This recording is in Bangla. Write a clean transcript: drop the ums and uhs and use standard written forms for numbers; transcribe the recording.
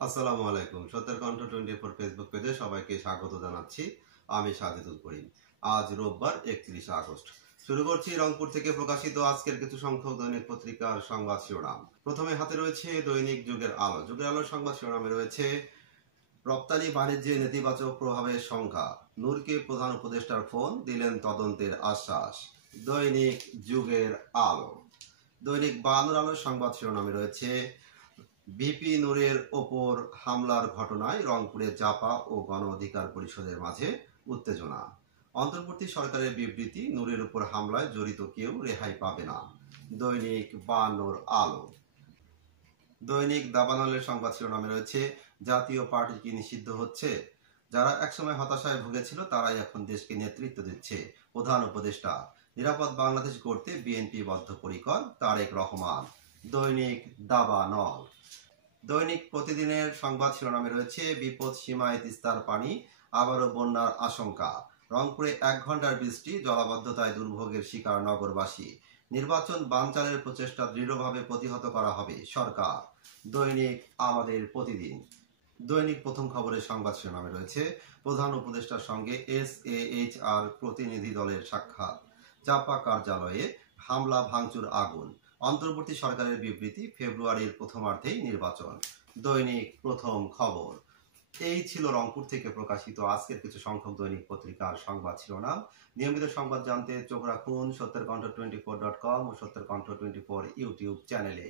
আসসালামু আলাইকুম। সত্যের কণ্ঠ 24 ফেসবুক পেজে সবাইকে স্বাগত জানাচ্ছি। আমি সাজিদুল করিম। আজ রোববার 31 আগস্ট। শুরু করছি রংপুর থেকে প্রকাশিত আজকের কিছু সংখ্যক দৈনিক পত্রিকার সংবাদ শিরোনাম। প্রথমে হাতে রয়েছে দৈনিক যুগের আলো। যুগের আলোর সংবাদ শিরোনামে রয়েছে রপ্তানি বাণিজ্যে নেতিবাচক প্রভাবের সংখ্যা। নূরকে প্রধান উপদেষ্টার ফোন, দিলেন তদন্তের আশ্বাস। দৈনিক যুগের আলো। দৈনিক বায়ান্নর আলোর সংবাদ শিরোনামে রয়েছে ভিপি নূরের ওপর হামলার ঘটনায় রংপুরে জাপা ও গণ অধিকার পরিষদের মাঝে উত্তেজনা। অন্তর্বর্তী সরকারের বিবৃতি, নূরের উপর হামলায় জড়িত কেউ রেহাই পাবে না। দৈনিক বায়ান্নর আলো। দৈনিক দাবানলের সংবাদ শিরোনামে রয়েছে জাতীয় পার্টি কি নিষিদ্ধ হচ্ছে? যারা একসময় হতাশায় ভুগেছিল তারাই এখন দেশকে নেতৃত্ব দিচ্ছে। প্রধান উপদেষ্টা, নিরাপদ বাংলাদেশ গড়তে বিএনপি বদ্ধপরিকর, তারেক রহমান। দৈনিক দাবানল। দৈনিক প্রতিদিনের সংবাদ শিরোনামে রয়েছে বিপদ সীমায় তিস্তার পানি, আবারও বন্যার আশঙ্কা। রংপুরে 1 ঘন্টার বৃষ্টি, জলাবদ্ধতায় দুর্ভোগের শিকার নগরবাসী। নির্বাচন বানচালের প্রচেষ্টা দৃঢ়ভাবে প্রতিহত করা হবে সরকার। দৈনিক আমাদের প্রতিদিন। দৈনিক প্রথম খবরের সংবাদ শিরোনামে রয়েছে প্রধান উপদেষ্টার সঙ্গে SAHR প্রতিনিধি দলের সাক্ষাৎ। চাপা কার্যালয়ে হামলা, ভাঙচুর, আগুন। অন্তর্বর্তী সরকারের বিবৃতি, ফেব্রুয়ারির প্রথমার্ধেই নির্বাচন। দৈনিক প্রথম খবর। এই ছিল রংপুর থেকে প্রকাশিত আজকের কিছু সংখ্যক দৈনিক পত্রিকার সংবাদ শিরোনাম। নিয়মিত সংবাদ জানতে চোখ রাখুন সত্যের কণ্ঠ 24.com ও সত্যের কণ্ঠ 24 ইউটিউব চ্যানেলে।